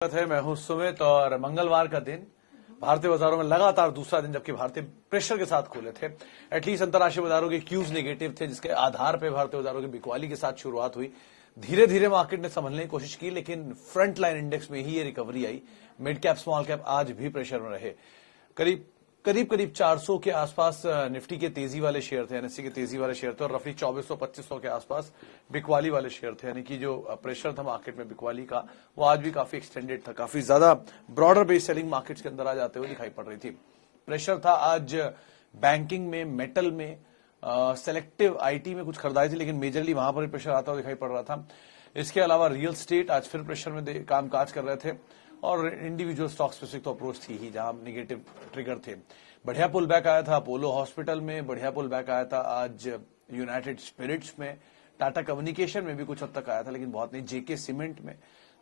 है। मैं हूं सुमित और मंगलवार का दिन भारतीय बाजारों में लगातार दूसरा दिन जबकि भारतीय प्रेशर के साथ खुले थे। एटलीस्ट अंतर्राष्ट्रीय बाजारों के क्यूज नेगेटिव थे, जिसके आधार पर भारतीय बाजारों की बिकवाली के साथ शुरुआत हुई। धीरे धीरे मार्केट ने संभलने की कोशिश की, लेकिन फ्रंट लाइन इंडेक्स में ही ये रिकवरी आई। मिड कैप स्मॉल कैप आज भी प्रेशर में रहे। करीब करीब 400 के आसपास निफ्टी के तेजी वाले शेयर थे, एनएससी के तेजी वाले शेयर थे, और रफली 2400-2500 के आसपास बिकवाली वाले शेयर थे। यानी कि जो प्रेशर था मार्केट में बिकवाली का, वो आज भी काफी एक्सटेंडेड था। काफी ज्यादा ब्रॉडर बेस सेलिंग मार्केट्स के अंदर आ जाते हुए दिखाई पड़ रही थी। प्रेशर था आज बैंकिंग में, मेटल में, सेलेक्टिव आईटी में कुछ खरीदारी थी, लेकिन मेजरली वहां पर प्रेशर आता हुआ दिखाई पड़ रहा था। इसके अलावा रियल स्टेट आज फिर प्रेशर में कामकाज कर रहे थे, और इंडिविजुअल स्टॉक स्पेसिफिक तो अप्रोच थी ही, जहां निगेटिव ट्रिगर थे। बढ़िया पुल बैक आया था अपोलो हॉस्पिटल में, बढ़िया पुल बैक आया था आज यूनाइटेड स्पिरिट्स में, टाटा कम्युनिकेशन में भी कुछ हद तक आया था, लेकिन बहुत नहीं। जेके सीमेंट में,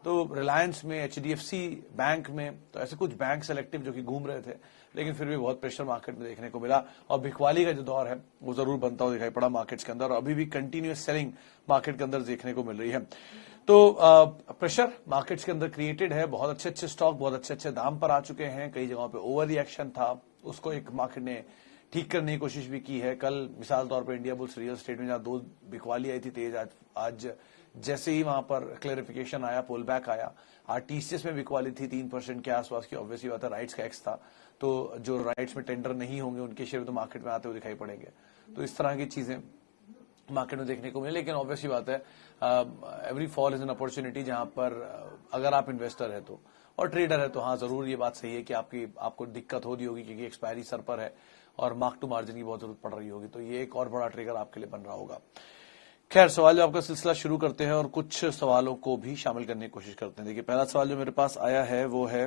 तो रिलायंस में, एचडीएफसी बैंक में, तो ऐसे कुछ बैंक सेलेक्टिव जो कि घूम रहे थे, लेकिन फिर भी बहुत प्रेशर मार्केट में देखने को मिला। और बिकवाली का जो दौर है वो जरूर बनता हुआ दिखाई पड़ा मार्केट्स के अंदर, और अभी भी कंटिन्यूअस सेलिंग मार्केट के अंदर देखने को मिल रही है। तो प्रेशर मार्केट्स के अंदर क्रिएटेड है। बहुत अच्छे स्टॉक बहुत अच्छे दाम पर आ चुके हैं। कई जगहों पे ओवर रिएक्शन था, उसको एक मार्केट ने ठीक करने की कोशिश भी की है। कल मिसाल तौर पर इंडिया बुल्स रियल स्टेट में जहां 2 बिकवाली आई थी तेज, आज जैसे ही वहां पर क्लेरिफिकेशन आया, पुल बैक आया। टीसीएस में बिकवाली थी 3% के आसपास की। ऑब्वियसली बात है, राइट्स का एक्स था, तो जो राइट्स में टेंडर नहीं होंगे उनके शेयर तो मार्केट में आते हुए दिखाई पड़ेंगे। तो इस तरह की चीजें मार्केट में देखने को मिले। लेकिन ऑब्वियसली बात है, every fall is an opportunity. जहां पर अगर आप इन्वेस्टर है तो, और ट्रेडर है तो, हाँ जरूर ये बात सही है कि आपको दिक्कत हो रही होगी, क्योंकि एक्सपायरी सर पर है और मार्क टू मार्जिन की बहुत जरूरत पड़ रही होगी। तो ये एक और बड़ा ट्रिगर आपके लिए बन रहा होगा। खैर, सवाल जवाब का सिलसिला शुरू करते हैं और कुछ सवालों को भी शामिल करने की कोशिश करते हैं। देखिए, पहला सवाल जो मेरे पास आया है वो है,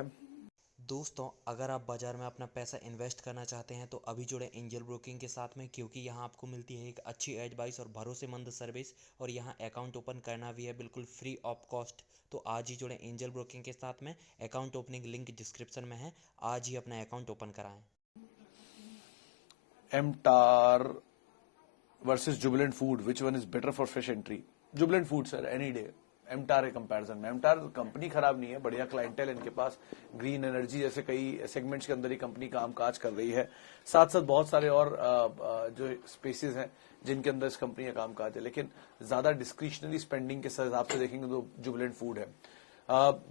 दोस्तों, अगर आप बाजार में अपना पैसा इन्वेस्ट करना चाहते हैं तो अभी जुड़े एंजल ब्रोकिंग के साथ में, क्योंकि यहाँ आपको मिलती है एक अच्छी एडवाइस और भरोसेमंद सर्विस, और यहाँ अकाउंट ओपन करना भी है बिल्कुल फ्री ऑफ कॉस्ट। तो आज ही जुड़े एंजल ब्रोकिंग के साथ में। अकाउंट ओपनिंग लिंक डिस्क्रिप्शन में है। आज ही अपना अकाउंट ओपन कराएं। एमटार versus Jubilant food, which one is better for fresh entry? Jubilant food sir, any day. एमटार है कंपैरिजन में। एमटार कंपनी खराब नहीं है, बढ़िया क्लाइंटेल इनके पास, ग्रीन एनर्जी जैसे कई सेगमेंट्स के अंदर ही कंपनी कामकाज कर रही है। साथ साथ बहुत सारे और जो स्पेसेस हैं जिनके अंदर इस कंपनी का कामकाज है, लेकिन ज्यादा डिस्क्रिशनरी स्पेंडिंग के हिसाब से देखेंगे तो जुबिलेंट फूड है।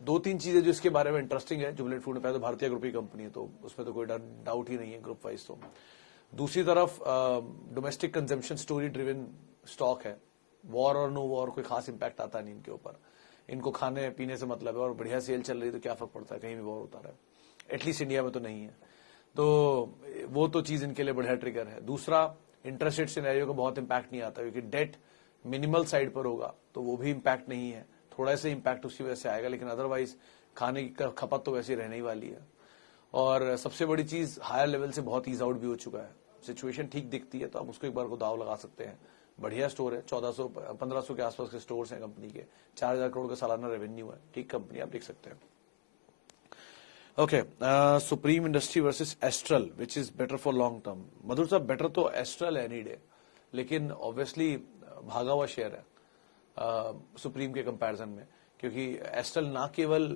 2-3 चीजें जो इसके बारे में इंटरेस्टिंग है जुबिलेंट फूड में। पहले तो भारतीय ग्रुप की कंपनी है, तो उसमें तो कोई डाउट ही नहीं है ग्रुप वाइज। तो दूसरी तरफ domestic consumption story driven stock है। वॉर और नो वॉर कोई खास इंपैक्ट आता नहीं इनके ऊपर। इनको खाने पीने से मतलब है, और बढ़िया सेल चल रही है तो क्या फर्क पड़ता है, कहीं भी वॉर होता रहा है। एटलीस्ट इंडिया में तो नहीं है, तो वो तो चीज इनके लिए बढ़िया ट्रिगर है। दूसरा, इंटरेस्ट रेट सिनेरियो का बहुत इंपैक्ट नहीं आता, क्योंकि डेट मिनिमल साइड पर होगा, तो वो भी इंपैक्ट नहीं है। थोड़ा सा इंपैक्ट उसकी वजह से आएगा, लेकिन अदरवाइज खाने की खपत तो वैसे रहने ही वाली है। और सबसे बड़ी चीज, हायर लेवल से बहुत ईज आउट भी हो चुका है। सिचुएशन ठीक दिखती है तो आप उसको एक बार को दाव लगा सकते हैं। बढ़िया स्टोर है, 1400-1500 के आसपास के स्टोर्स हैं कंपनी के, 4000 करोड़ का सालाना रेवेन्यू है। ठीक कंपनी, आप देख सकते हैं। Okay, Supreme industry versus Astral, which is better for long term? Madhur साहब, बेटर तो एस्ट्रल एनी डे, लेकिन ऑब्वियसली भागा हुआ शेयर है सुप्रीम के कंपैरिजन में, क्योंकि एस्ट्रल ना केवल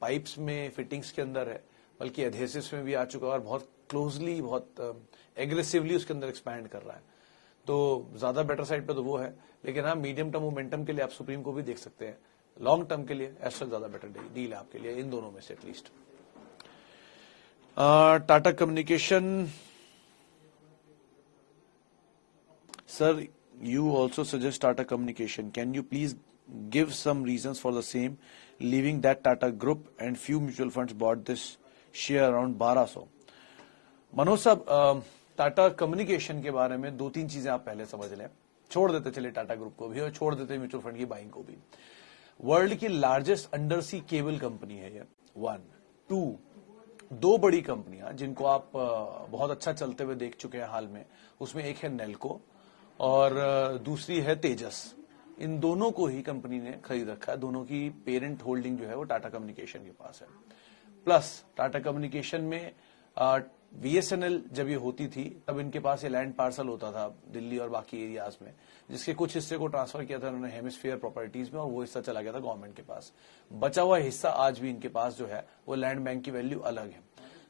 पाइप्स में, फिटिंग्स के अंदर है, बल्कि एडहेसिव्स में भी आ चुका है, और बहुत क्लोजली, बहुत एग्रेसिवली उसके अंदर एक्सपैंड कर रहा है। तो ज्यादा बेटर साइड पे तो वो है, लेकिन हाँ, मीडियम टर्म मोमेंटम के लिए आप सुप्रीम को भी देख सकते हैं। लॉन्ग टर्म के लिए एस्ट्रल ज्यादा बेटर डील है आपके लिए, इन दोनों में से at least. Tata communication, sir, you also suggest Tata Communication. Can you please give some reasons for the same, leaving that Tata Group and few mutual funds bought this share around 1200? Manoj साहब, Tata communication के बारे में 2-3 चीजें आप पहले समझ लें। छोड़ देते चले टाटा ग्रुप को भी, और छोड़ देते म्यूचुअल फंड की बाइंग को भी। वर्ल्ड की largest under sea cable company है ये। 1, 2, 2 बड़ी कंपनियां जिनको आप बहुत अच्छा चलते हुए देख चुके हैं हाल में, उसमें एक है नेल्को और दूसरी है तेजस। इन दोनों को ही कंपनी ने खरीद रखा है। दोनों की पेरेंट होल्डिंग जो है वो टाटा कम्युनिकेशन के पास है। प्लस टाटा कम्युनिकेशन में बीएसएनएल जब ये होती थी तब इनके पास ये लैंड पार्सल होता था दिल्ली और बाकी एरियाज में, जिसके कुछ हिस्से को ट्रांसफर किया था उन्होंने हेमिस्फीयर प्रॉपर्टीज में और वो हिस्सा चला गया था गवर्नमेंट के पास। बचा हुआ हिस्सा आज भी इनके पास जो है वो लैंड बैंक की वैल्यू अलग है।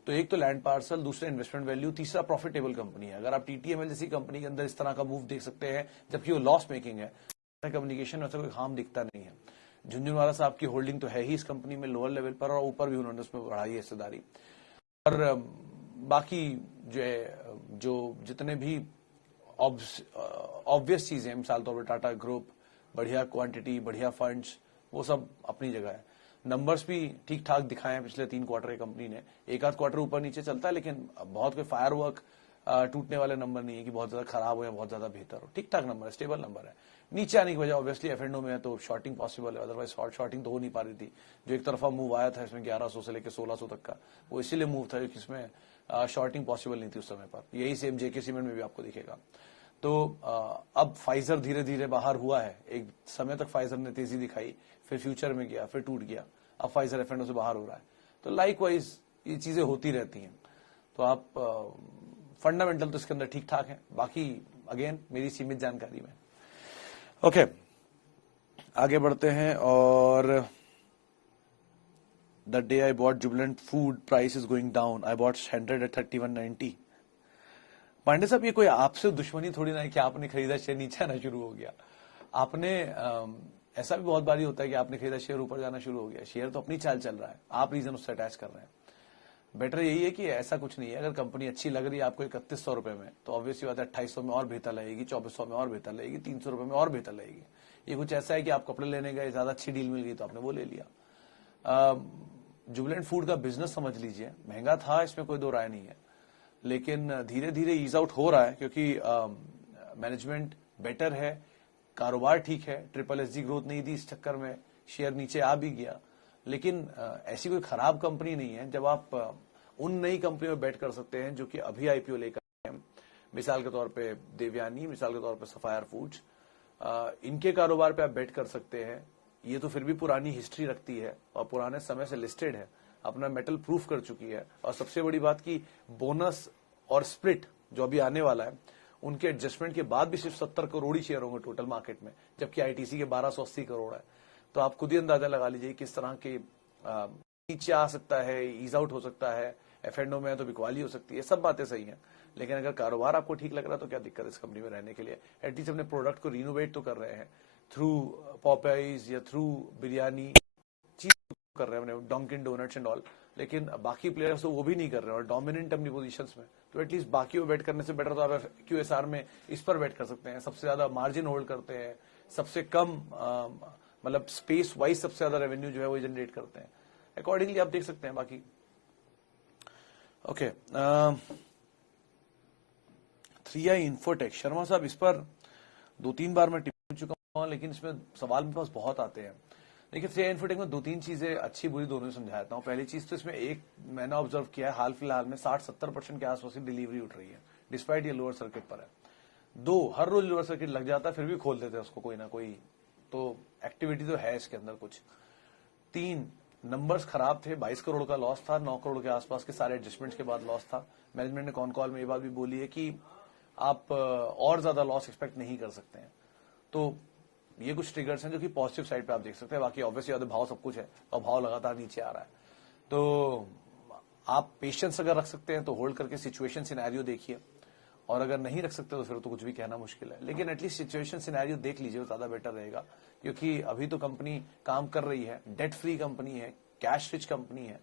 तो एक तो लैंड पार्सल, दूसरा इन्वेस्टमेंट वैल्यू, तीसरा प्रॉफिटेबल कंपनी है। अगर आप टीटीएमएल जैसी कंपनी के अंदर इस तरह का मूव देख सकते हैं जबकि वो लॉस मेकिंग है, कम्युनिकेशन में ऐसा कोई हार्म दिखता नहीं है। झुंझुनवाला साहब की होल्डिंग तो है ही इस कंपनी में लोअर लेवल पर, और ऊपर भी उन्होंने उसमें बढ़ाई है हिस्सेदारी। और बाकी जो है जो जितने भी ऑब्वियस चीजें, मिसाल तौर पर टाटा ग्रुप, बढ़िया क्वांटिटी, बढ़िया फंड्स, वो सब अपनी जगह है। नंबर्स भी ठीक ठाक दिखाए हैं पिछले 3 क्वार्टर की कंपनी ने। एक आध क्वार्टर ऊपर नीचे चलता है लेकिन बहुत कोई फायरवर्क टूटने वाले नंबर नहीं है कि बहुत ज्यादा खराब हो या बहुत ज्यादा बेहतर हो। ठीक ठाक नंबर है, स्टेबल नंबर है। नीचे आने की वजह ऑब्वियसली एफ&ओ में है तो शॉर्टिंग पॉसिबल है, अदरवाइज शॉर्टिंग तो हो नहीं पा रही थी। जो एक तरफा मूव आया था इसमें 1100 से लेकर 1600 तक का, वो इसीलिए मूव था क्योंकि इसमें शॉर्टिंग पॉसिबल नहीं थी उस समय पर। यही सेम जेके सीमेंट में भी आपको दिखेगा। तो अब फाइजर धीरे धीरे बाहर हुआ है। एक समय तक फाइजर ने तेजी दिखाई, फिर फ्यूचर में गया, फिर टूट गया, अब फाइजर एफ&ओ से बाहर हो रहा है। तो लाइकवाइज ये चीजें होती रहती हैं। तो आप फंडामेंटल तो इसके अंदर ठीक ठाक है, बाकी अगेन मेरी सीमित जानकारी में। ओके, आगे बढ़ते हैं। और the day I bought Jubilant food price is going down, I bought 100 at 3190। Pandey साहब, ये कोई आपसे दुश्मनी थोड़ी ना है कि आपने खरीदा शेयर नीचे आना शुरू हो गया। आपने ऐसा भी बहुत बारी होता है कि आपने खरीदा शेयर ऊपर जाना शुरू हो गया, शेयर तो अपनी चाल चल रहा है, आप रीजन उससे अटैच कर रहे हैं। बेटर यही है कि ऐसा कुछ नहीं है। अगर कंपनी अच्छी लग रही है आपको 3100 रुपए में, तो ऑब्वियसली बात है 2800 में और बेहतर लगेगी, 2400 में और बेहतर लगेगी, 300 रुपए में और बेहतर लगेगी। ये कुछ ऐसा है कि आप कपड़े लेने गए, ज्यादा अच्छी डील मिल गई तो आपने वो ले लिया। जुबिलेंट फूड का बिजनेस समझ लीजिए, महंगा था, इसमें कोई दो राय नहीं है, लेकिन धीरे धीरे ईज आउट हो रहा है क्योंकि मैनेजमेंट बेटर है, कारोबार ठीक है, SSSG ग्रोथ नहीं दी, इस चक्कर में शेयर नीचे आ भी गया। लेकिन ऐसी कोई खराब कंपनी नहीं है जब आप उन नई कंपनियों में बैट कर सकते हैं जो कि अभी आईपीओ लेकर हैं। मिसाल के तौर पे देवयानी, मिसाल के तौर पे सफायर फूड्स, इनके कारोबार पे आप बैट कर सकते हैं। ये तो फिर भी पुरानी हिस्ट्री रखती है और पुराने समय से लिस्टेड है, अपना मेटल प्रूफ कर चुकी है। और सबसे बड़ी बात की बोनस और स्प्लिट जो अभी आने वाला है, उनके एडजस्टमेंट के बाद भी सिर्फ 70 करोड़ ही शेयर होंगे टोटल मार्केट में, जबकि आईटीसी के 1280 करोड़ है। तो आप खुद ही अंदाजा लगा लीजिए किस तरह के नीचे आ सकता है, ईज आउट हो सकता है, एफ&ओ में है तो बिकवाली हो सकती है, सब बातें सही हैं। लेकिन अगर कारोबार आपको ठीक लग रहा है तो क्या दिक्कत है इस कंपनी में रहने के लिए। एटलीस्ट अपने प्रोडक्ट को रिनोवेट तो कर रहे हैं थ्रू पॉपाइज या थ्रू बिरयानी, चीज कर रहे हैं अपने डंकिन डोनट्स एंड ऑल, लेकिन बाकी प्लेयर्स तो वो भी नहीं कर रहे हैं और डोमिनेंट अपनी पोजीशंस में। तो एटलीस्ट बाकी में बैट करने से बेटर तो आप QSR में इस पर बैट कर सकते हैं। सबसे ज्यादा मार्जिन होल्ड करते हैं, सबसे कम मतलब स्पेस वाइज सबसे ज्यादा रेवेन्यू जो है वो जनरेट करते हैं। अकॉर्डिंगली आप देख सकते हैं। बाकी ओके, 3i इंफोटेक, शर्मा साहब इस पर 2-3 बार मैं टिप्पणी चुका हूं, लेकिन इसमें सवाल मेरे पास बहुत आते हैं। देखिए 3i इंफोटेक में 2-3 चीजें अच्छी बुरी दोनों समझाता हूँ। पहली चीज तो इसमें एक मैंने ऑब्जर्व किया है, हाल फिलहाल में 60-70% के आसपास की डिलीवरी उठ रही है, डिस्पाइट ये लोअर सर्किट पर है। 2, हर रोज लोअर सर्किट लग जाता है, फिर भी खोल देते हैं उसको कोई ना कोई, तो एक्टिविटी तो है इसके अंदर कुछ। 3, नंबर्स खराब थे, 22 करोड़ का लॉस था, 9 करोड़ के आसपास के सारे एडजस्टमेंट्स के बाद लॉस था। मैनेजमेंट ने कॉन कॉल में ये बात भी बोली है कि आप और ज्यादा लॉस एक्सपेक्ट नहीं कर सकते हैं। तो ये कुछ ट्रिगर्स हैं जो कि पॉजिटिव साइड पे आप देख सकते हैं। बाकी ऑब्वियसली भाव सब कुछ है और भाव लगातार नीचे आ रहा है, तो आप पेशेंस अगर रख सकते हैं तो होल्ड करके सिचुएशन सिनेरियो देखिए, और अगर नहीं रख सकते तो फिर तो कुछ भी कहना मुश्किल है। लेकिन एटलीस्ट सिचुएशन सिनेरियो देख लीजिए, वो ज्यादा बेटर रहेगा, क्योंकि अभी तो कंपनी काम कर रही है, डेट फ्री कंपनी है, कैश रिच कंपनी है,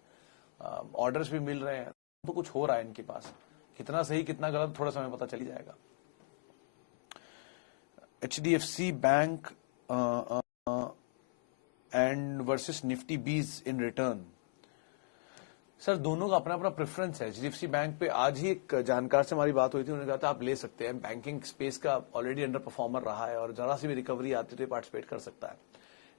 ऑर्डर्स भी मिल रहे हैं, तो कुछ हो रहा है इनके पास। कितना सही कितना गलत थोड़ा समय पता चल ही जाएगा। HDFC bank and versus Nifty बीज इन रिटर्न, सर दोनों का अपना अपना प्रेफरेंस है। HDFC बैंक पे आज ही एक जानकार से हमारी बात हुई थी, उन्होंने कहा था आप ले सकते हैं, बैंकिंग स्पेस का ऑलरेडी अंडर परफॉर्मर रहा है और जरा सी भी रिकवरी आती तो पार्टिसिपेट कर सकता है।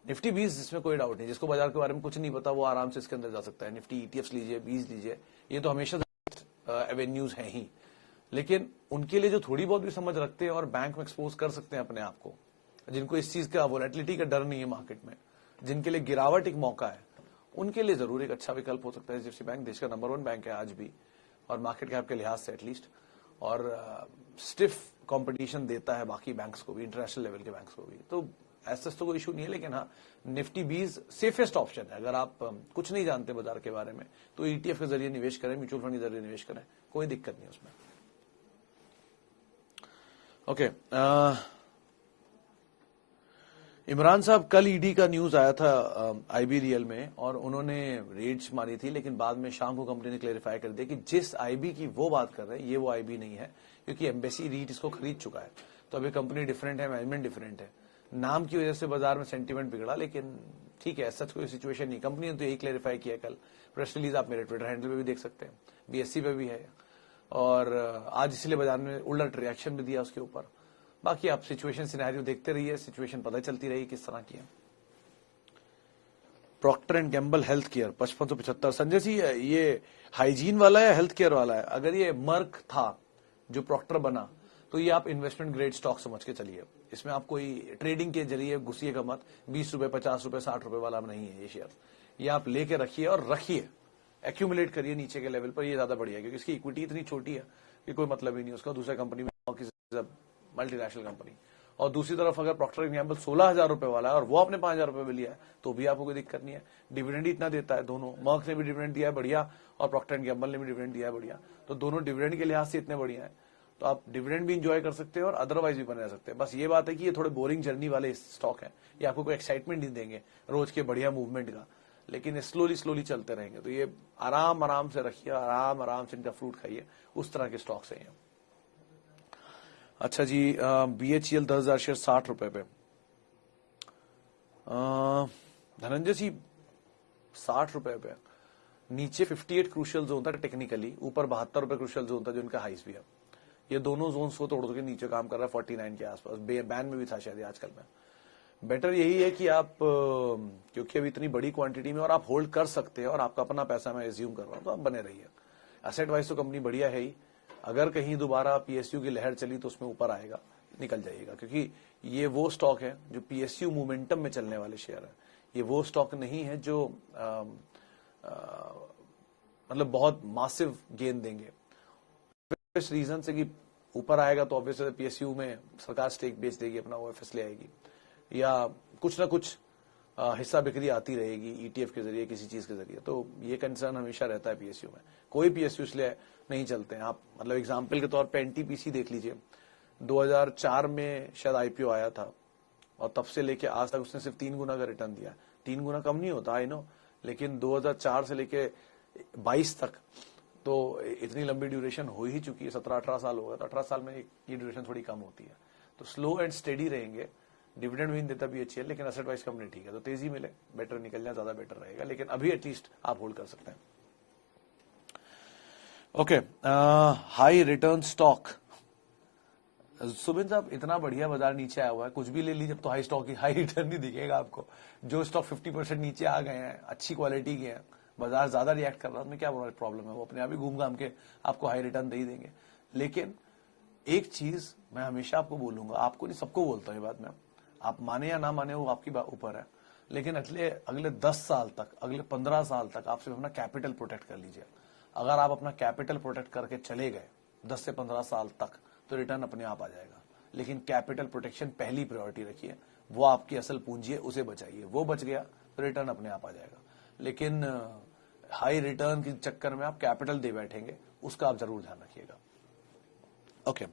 निफ्टी बीज, इसमें कोई डाउट नहीं, जिसको बाजार के बारे में कुछ नहीं पता वो आराम से इसके अंदर जा सकता है। निफ्टी ETFs लीजिए, बीज लीजिए, ये तो हमेशा एवेन्यूज हैं ही। लेकिन उनके लिए जो थोड़ी बहुत भी समझ रखते हैं और बैंक में एक्सपोज कर सकते हैं अपने आप को, जिनको इस चीज का वोलेटिलिटी का डर नहीं है मार्केट में, जिनके लिए गिरावट एक मौका है, उनके लिए जरूर एक अच्छा विकल्प हो सकता है HDFC बैंक। देश का नंबर 1 बैंक है आज भी, और मार्केट कैप के लिहाज से एटलीस्ट, और स्टिफ कंपटीशन देता है बाकी बैंक्स को भी, इंटरनेशनल लेवल के बैंक्स को भी। तो ऐसा तो कोई इशू नहीं है, लेकिन हाँ निफ्टी 20 सेफेस्ट ऑप्शन है। अगर आप कुछ नहीं जानते बाजार के बारे में तो ईटीएफ के जरिए निवेश करें, म्यूचुअल फंड के जरिए निवेश करें, कोई दिक्कत नहीं उसमें। ओके, इमरान साहब, कल ईडी का न्यूज आया था आईबीरियल में और उन्होंने रेड्स मारी थी, लेकिन बाद में शाम को कंपनी ने क्लेरिफाई कर दिया कि जिस आईबी की वो बात कर रहे हैं ये वो आईबी नहीं है, क्योंकि एम्बेसी रीट इसको खरीद चुका है। तो अभी कंपनी डिफरेंट है, मैनेजमेंट डिफरेंट है, नाम की वजह से बाजार में सेंटीमेंट बिगड़ा, लेकिन ठीक है, सच कोई सिचुएशन नहीं। कंपनी ने तो यही क्लेरिफाई किया कल, प्रेस रिलीज आप मेरे ट्विटर हैंडल पे भी देख सकते हैं, बीएससी पे भी है, और आज इसलिए बाजार में उलट रिएक्शन भी दिया उसके ऊपर। बाकी आप सिचुएशन सिनेरियो देखते रहिए, सिचुएशन पता चलती रही किस तरह की है। Procter and Gamble health care 5575। Sanjay ji, ये हाइजीन वाला है, हेल्थ केयर वाला है? अगर ये मर्क था जो प्रॉक्टर बना तो ये आप इन्वेस्टमेंट ग्रेड स्टॉक समझ के चलिए, इसमें आप कोई ट्रेडिंग के जरिए घुसिएगा मत। 20 रुपए, 50 रुपए, 60 रुपए वाला नहीं है ये शेयर। ये आप लेके रखिए और रखिए, एक्यूमुलेट करिए नीचे के लेवल पर, ये ज्यादा बढ़िया है, क्योंकि इसकी इक्विटी इतनी छोटी है कि कोई मतलब ही नहीं उसका दूसरे कंपनी में, मल्टीनेशनल कंपनी। और दूसरी तरफ अगर प्रॉक्टर एंड गैम्बल 16,000 रुपए वाला है और वो आपने 5,000 रुपए में लिया है तो भी आपको कोई दिक्कत नहीं है। डिविडेंड ही इतना देता है दोनों, मर्क ने भी डिविडेंड दिया है बढ़िया और प्रॉक्टर एंड गैम्बल ने भी डिविडेंड दिया है बढ़िया, तो दोनों डिविडेंड के लिहाज से इतने बढ़िया है, तो आप डिविडेंड भी इंजॉय कर सकते हैं और अदरवाइज भी बने रह सकते हैं। बस ये बात है कि ये थोड़े बोरिंग जर्नी वाले स्टॉक है, ये आपको कोई एक्साइटमेंट नहीं देंगे रोज के बढ़िया मूवमेंट का, लेकिन स्लोली चलते रहेंगे। तो ये आराम से रखिए, आराम से इनका फ्रूट खाइए, उस तरह के स्टॉक्स हैं ये। अच्छा जी, बीएचईएल 10,000 शेयर 60 रुपए पे। धनंजय जी 60 रुपए पे, नीचे 58 क्रूशियल जोन था टेक्निकली, ऊपर 72 रुपए क्रूशियल जोन था जो इनका हाइस भी है। ये दोनों जोन्स को तोड़ के नीचे काम कर रहा है 49 के आसपास, बैन में भी था शायद आजकल में। बेटर यही है कि आप, क्योंकि अभी इतनी बड़ी क्वांटिटी में और आप होल्ड कर सकते हैं और आपका अपना पैसा मैं एज्यूम कर रहा हूं, तो आप बने रहिए। एसेट वाइज तो कंपनी बढ़िया है ही, अगर कहीं दोबारा पीएसयू की लहर चली तो उसमें ऊपर आएगा, निकल जाइएगा, क्योंकि ये वो स्टॉक है जो पीएसयू मोमेंटम में चलने वाले शेयर है। ये वो स्टॉक नहीं है जो मतलब बहुत मासिव गेन देंगे। इस रीजन से कि ऊपर आएगा तो ऑब्वियसली पीएसयू में सरकार स्टेक बेच देगी, अपना ओएफएस ले आएगी, या कुछ ना कुछ हिस्सा बिक्री आती रहेगी ईटीएफ के जरिए, किसी चीज के जरिए। तो ये कंसर्न हमेशा रहता है पीएसयू में। कोई पीएसयू इसलिए नहीं चलते हैं। आप मतलब एग्जांपल के तौर पे एनटीपीसी देख लीजिए, 2004 में शायद आईपीओ आया था और तब से लेके आज तक उसने सिर्फ 3 गुना का रिटर्न दिया। 3 गुना कम नहीं होता, आई नो, लेकिन 2004 से लेके 22 तक तो इतनी लंबी ड्यूरेशन हो ही चुकी है, 17-18 साल हो गया, तो 18 साल में ये ड्यूरेशन थोड़ी कम होती है। तो स्लो एंड स्टेडी रहेंगे, डिविडेंड भी देता भी अच्छी है, लेकिन एसेट वाइज कंपनी ठीक है, तो तेजी मिले, बेटर निकल जाए, ज्यादा बेटर रहेगा, लेकिन अभी एटलीस्ट आप होल्ड कर सकते हैं। Okay, high return stock. Subin साहब, इतना बढ़िया बाजार नीचे आया हुआ है, कुछ भी ले लीजिए, तो हाई स्टॉक हाई रिटर्न नहीं दिखेगा आपको। जो स्टॉक 50% नीचे आ गए हैं, अच्छी क्वालिटी के हैं, बाजार ज्यादा रिएक्ट कर रहा है, उसमें क्या प्रॉब्लम है, वो अपने आप ही घूम घाम के आपको हाई रिटर्न दे ही देंगे। लेकिन एक चीज मैं हमेशा आपको बोलूंगा, आपको नहीं सबको बोलता हूँ ये बात मैं, आप माने या ना माने वो आपकी ऊपर है, लेकिन अगले 10 साल तक, अगले 15 साल तक आप सिर्फ अपना कैपिटल प्रोटेक्ट कर लीजिए। अगर आप अपना कैपिटल प्रोटेक्ट करके चले गए 10 से 15 साल तक तो रिटर्न अपने आप आ जाएगा। लेकिन कैपिटल प्रोटेक्शन पहली प्रायोरिटी रखिए, वो आपकी असल पूंजी है, उसे बचाइए, वो बच गया तो रिटर्न अपने आप आ जाएगा। लेकिन हाई रिटर्न के चक्कर में आप कैपिटल दे बैठेंगे, उसका आप जरूर ध्यान रखिएगा। Okay,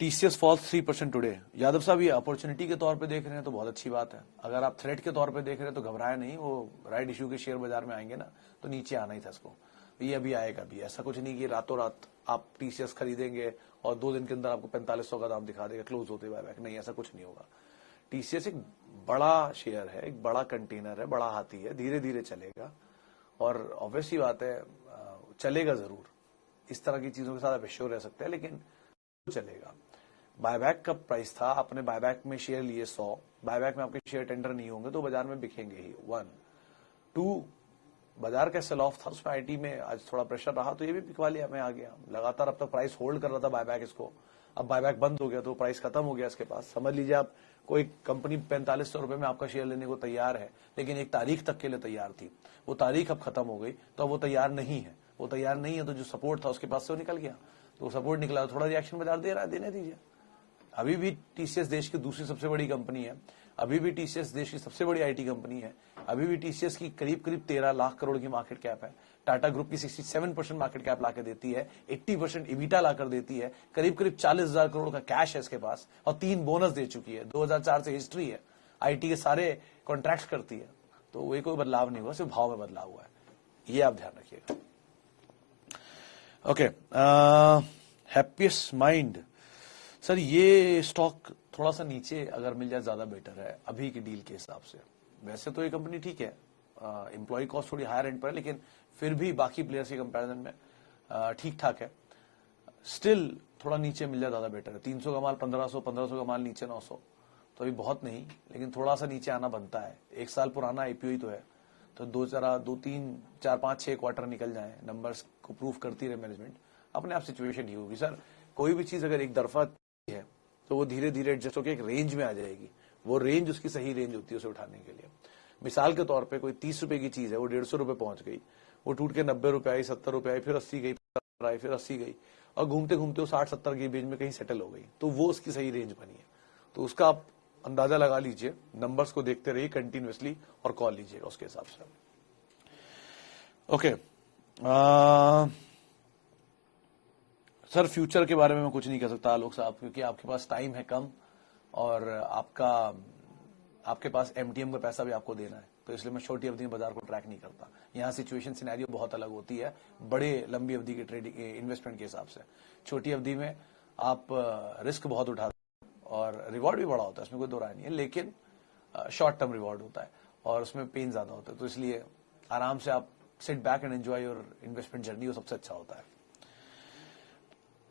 TCS falls 3% today. Yadav साहब, ये अपॉर्चुनिटी के तौर पे देख रहे हैं तो बहुत अच्छी बात है। अगर आप थ्रेट के तौर पे देख रहे हैं तो घबराए नहीं, वो राइट इशू के शेयर बाजार में आएंगे ना तो नीचे आना ही था इसको, ये अभी आएगा भी। ऐसा कुछ नहीं कि रातों रात आप टीसीएस खरीदेंगे और 2 दिन के अंदर आपको 4500 का दाम दिखा देगा क्लोज होते बायबैक, नहीं, ऐसा कुछ नहीं होगा। टीसीएस एक बड़ा शेयर है, एक बड़ा कंटेनर है, बड़ा हाथी है, धीरे धीरे चलेगा और ऑब्वियसली बात है चलेगा जरूर। इस तरह की चीजों के साथ आप एश्योर रह सकते हैं, लेकिन चलेगा। बायबैक का प्राइस था, आपने बायबैक में शेयर लिए 100, बायबैक में आपके शेयर टेंडर नहीं होंगे तो बाजार में बिकेंगे ही। 1, 2, बाजार का सेल ऑफ था, उसमें आईटी में आज थोड़ा प्रेशर रहा तो ये भी बिकवा लिया, मैं आ गया लगातार। अब तक प्राइस होल्ड कर रहा था बायबैक इसको, अब बायबैक बंद हो गया तो प्राइस खत्म हो गया इसके पास। समझ लीजिए आप, कोई कंपनी 4500 रुपए में आपका शेयर लेने को तैयार है, लेकिन एक तारीख तक के लिए तैयार थी, वो तारीख अब खत्म हो गई तो अब वो तैयार नहीं है, वो तैयार नहीं है, तो जो सपोर्ट था उसके पास से वो निकल गया, तो सपोर्ट निकला, थोड़ा रिएक्शन बाजार दे रहा है, देने दीजिए। अभी भी टीसीएस देश की दूसरी सबसे बड़ी कंपनी है, अभी भी टीसीएस देश की सबसे बड़ी आईटी कंपनी है, अभी भी टीसीएस की करीब 13 लाख करोड़ की मार्केट कैप है। टाटा ग्रुप की 67% मार्केट कैप लाकर देती है, 80% इबिटा लाकर देती है, करीब 40,000 करोड़ का कैश है इसके पास, और 3 बोनस दे चुकी है। 2004 से हिस्ट्री है, आईटी के सारे कॉन्ट्रैक्ट करती है, तो वही कोई बदलाव नहीं हुआ, सिर्फ भाव में बदलाव हुआ है, ये आप ध्यान रखिएगा। ओके, हैप्पीएस्ट माइंड, सर ये स्टॉक थोड़ा सा नीचे अगर मिल जाए ज्यादा बेटर है अभी की डील के हिसाब से। वैसे तो ये कंपनी ठीक है, एम्प्लॉय कॉस्ट थोड़ी हायर एंड पर है, लेकिन फिर भी बाकी प्लेयर्स के कंपैरिजन में ठीक ठाक है। स्टिल थोड़ा नीचे मिल जाए ज्यादा बेटर है। 300 का माल 1500, 1500 का माल नीचे 900, तो अभी बहुत नहीं, लेकिन थोड़ा सा नीचे आना बनता है। 1 साल पुराना आईपीओ ही तो है, तो 2, 3, 4, 5, 6 क्वार्टर निकल जाए, नंबर्स को प्रूव करती रहे मैनेजमेंट, अपने आप सिचुएशन ही होगी। सर कोई भी चीज अगर एक तरफा है तो वो धीरे धीरे एडजस्ट होकर एक रेंज में आ जाएगी, वो रेंज उसकी सही रेंज होती है उसे उठाने के लिए। मिसाल के तौर पे कोई 30 रुपए की चीज है, वो 150 रुपए पहुंच गई, वो टूट के 90 रुपए आई, 70 रुपए आई, फिर 80 गई, फिर 80 गई, और घूमते घूमते वो 60-70 के बीच में कहीं सेटल हो गई, तो वो उसकी सही रेंज बनी है। तो उसका आप अंदाजा लगा लीजिए, नंबर्स को देखते रहिए कंटिन्यूअसली और कॉल लीजिएगा उसके हिसाब से। ओके, सर फ्यूचर के बारे में मैं कुछ नहीं कह सकता आलोक साहब, क्योंकि आपके पास टाइम है कम, और आपके पास एमटीएम का पैसा भी आपको देना है, तो इसलिए मैं छोटी अवधि में बाजार को ट्रैक नहीं करता। यहाँ सिचुएशन सिनेरियो बहुत अलग होती है बड़े लंबी अवधि के ट्रेडिंग इन्वेस्टमेंट के हिसाब से। छोटी अवधि में आप रिस्क बहुत उठाते हैं और रिवॉर्ड भी बड़ा होता है, इसमें कोई दो राय नहीं है, लेकिन शॉर्ट टर्म रिवॉर्ड होता है और उसमें पेन ज्यादा होता है, तो इसलिए आराम से आप sit back and enjoy your investment journey, वो सबसे अच्छा होता है।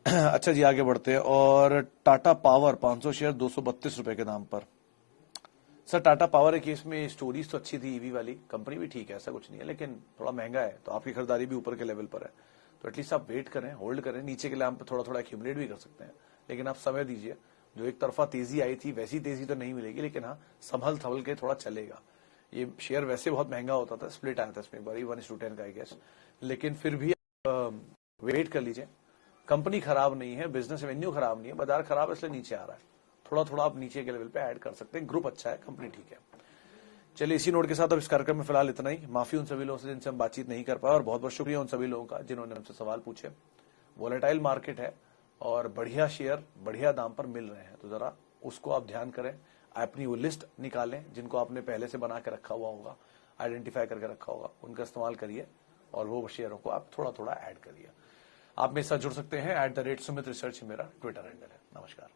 अच्छा जी, आगे बढ़ते हैं। और टाटा पावर 500 शेयर 232 रुपए के दाम पर। सर टाटा पावर के केस में स्टोरीज तो अच्छी थी, ईवी वाली कंपनी भी ठीक है, ऐसा कुछ नहीं है, लेकिन थोड़ा महंगा है, तो आपकी खरीदारी भी ऊपर के लेवल पर है, तो एटलीस्ट आप वेट करें, होल्ड करें, नीचे के लिए आप थोड़ा थोड़ा एक्यूमुलेट भी कर सकते हैं, लेकिन आप समय दीजिए। जो एक तरफा तेजी आई थी वैसी तेजी तो नहीं मिलेगी, लेकिन हाँ संभल थवल के थोड़ा चलेगा। ये शेयर वैसे बहुत महंगा होता था, स्प्लिट आया था इसमें एक बार 1:10 का आई गेस, लेकिन फिर भी वेट कर लीजिए। कंपनी खराब नहीं है, बिजनेस रेवेन्यू खराब नहीं है, बाजार खराब है इसलिए नीचे आ रहा है, थोड़ा थोड़ा आप नीचे के लेवल पे ऐड कर सकते हैं। ग्रुप अच्छा है, कंपनी ठीक है। चलिए इसी नोट के साथ अब इस कार्यक्रम में फिलहाल इतना ही। माफी उन सभी लोगों से जिनसे हम बातचीत नहीं कर पाए, और बहुत बहुत शुक्रिया उन सभी लोगों का जिन्होंने हमसे सवाल पूछे। वोलेटाइल मार्केट है और बढ़िया शेयर बढ़िया दाम पर मिल रहे हैं, तो जरा उसको आप ध्यान करें, अपनी वो लिस्ट निकालें जिनको आपने पहले से बना के रखा हुआ होगा, आइडेंटिफाई करके रखा होगा, उनका इस्तेमाल करिए और वो शेयरों को आप थोड़ा थोड़ा ऐड करिए। आप मेरे साथ जुड़ सकते हैं @सुमित रिसर्च, मेरा ट्विटर हैंडल है। नमस्कार।